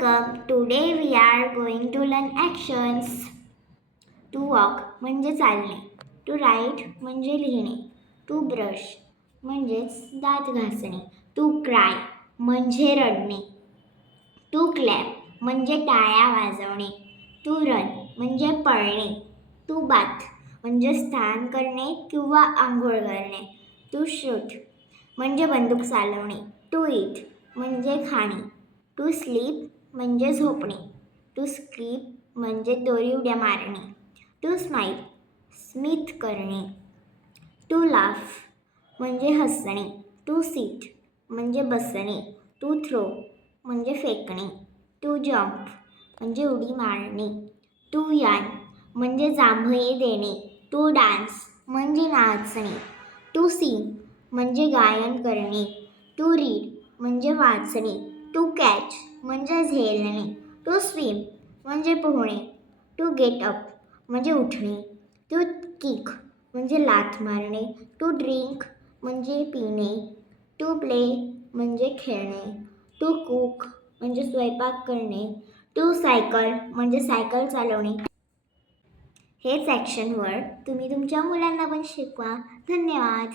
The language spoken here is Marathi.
Welcome today we are going to learn actions to walk म्हणजे चालणे. टू राईट म्हणजे लिहिणे. टू ब्रश म्हणजेच दात घासणे. टू क्राय म्हणजे रडणे. टू क्लॅप म्हणजे टाळ्या वाजवणे. टू रन म्हणजे पळणे. टू बाथ म्हणजे स्नान करणे किंवा आंघोळ करणे. टू शूट म्हणजे बंदूक चालवणे. टू इट म्हणजे खाणे. टू स्लीप म्हणजे झोपणे. टू स्क्रीप म्हणजे दोरी उड्या मारणे. टू स्माईल स्मित करणे. टू लाफ म्हणजे हसणे. टू सीट म्हणजे बसणे. टू थ्रो म्हणजे फेकणे. टू जम्प म्हणजे उडी मारणे. टू यान म्हणजे जांभये देणे. टू डान्स म्हणजे नाचणे. टू सिंग म्हणजे गायन करणे. टू रीड म्हणजे वाचणे. टू कॅच म्हणजे झेलणे टू स्विम म्हणजे पोहणे टू गेट अप म्हणजे उठणे टू किक म्हणजे लाथ मारणे टू ड्रिंक म्हणजे पिणे टू प्ले म्हणजे खेळणे टू कुक म्हणजे स्वयंपाक करणे टू सायकल म्हणजे सायकल चालवणे. हेच ॲक्शन वर्ड तुम्ही तुमच्या मुलांना पण शिकवा. धन्यवाद.